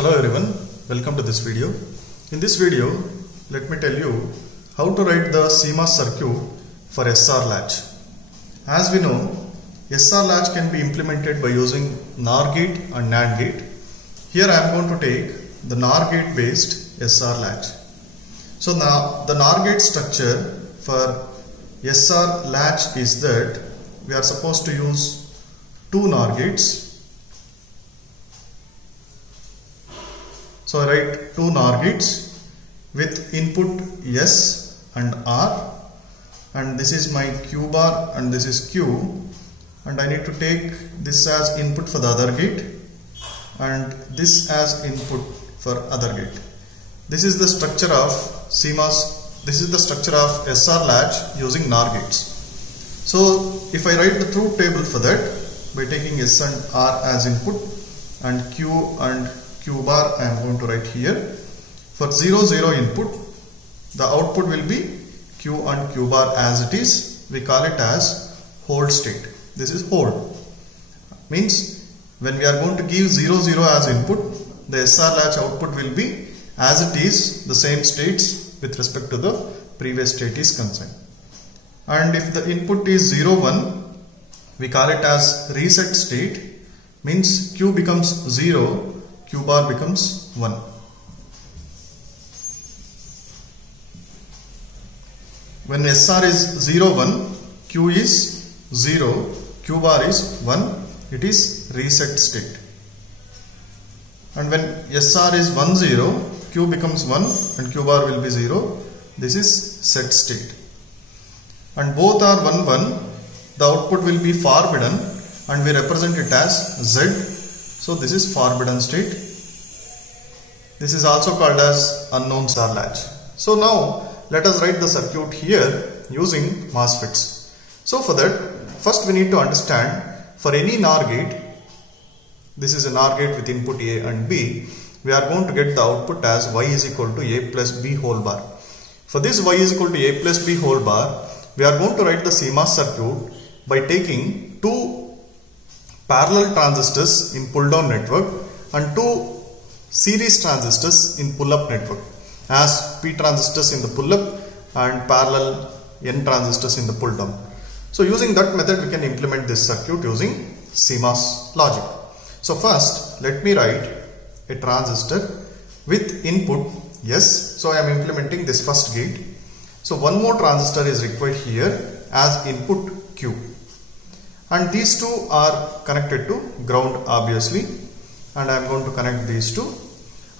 Hello everyone, welcome to this video. In this video, let me tell you how to write the CMOS circuit for SR latch. As we know, SR latch can be implemented by using NOR gate and NAND gate. Here I am going to take the NOR gate based SR latch. So now the NOR gate structure for SR latch is that we are supposed to use two NOR gates. So I write two NOR gates with input S and R, and this is my Q bar and this is Q, and I need to take this as input for the other gate and this as input for other gate. This is the structure of CMOS, this is the structure of SR latch using NOR gates. So if I write the truth table for that by taking S and R as input and Q and Q bar I am going to write here. For 0 0 input, the output will be Q and Q bar as it is. We call it as hold state. This is hold. Means when we are going to give 0 0 as input, the SR latch output will be as it is, the same states with respect to the previous state is concerned. And if the input is 0 1, we call it as reset state. Means Q becomes 0, Q bar becomes 1. When SR is 0 1, Q is 0, Q bar is 1, it is reset state. And when SR is 1 0, Q becomes 1 and Q bar will be 0, this is set state. And both are 1 1, the output will be forbidden and we represent it as Z. So this is forbidden state. This is also called as unknown SR latch. So now let us write the circuit here using MOSFETs. So for that, first we need to understand for any NOR gate, this is a NOR gate with input A and B, we are going to get the output as Y is equal to A plus B whole bar. For this Y is equal to A plus B whole bar, we are going to write the CMOS circuit by taking two parallel transistors in pull down network and two series transistors in pull up network, as P transistors in the pull up and parallel N transistors in the pull down. So using that method we can implement this circuit using CMOS logic. So first let me write a transistor with input S. So I am implementing this first gate. So one more transistor is required here as input Q. And these two are connected to ground obviously, and I am going to connect these two.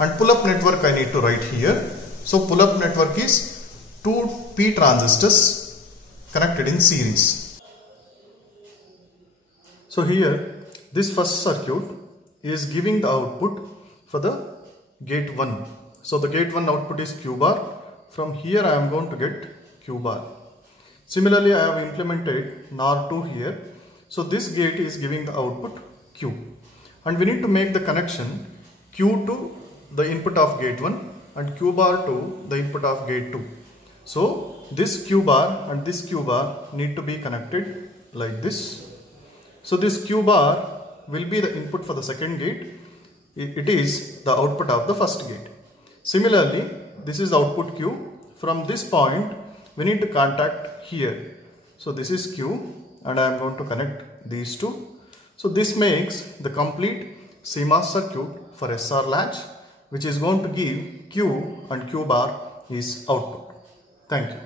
And pull up network I need to write here. So pull up network is two P transistors connected in series. So here this first circuit is giving the output for the gate 1. So the gate 1 output is Q bar. From here I am going to get Q bar. Similarly I have implemented NOR 2 here. So this gate is giving the output Q, and we need to make the connection Q to the input of gate 1 and Q bar to the input of gate 2. So this Q bar and this Q bar need to be connected like this. So this Q bar will be the input for the second gate. It is the output of the first gate. Similarly, this is the output Q. From this point we need to contact here. So this is Q and I am going to connect these two. So this makes the complete CMOS circuit for SR latch, which is going to give Q and Q bar is output. Thank you.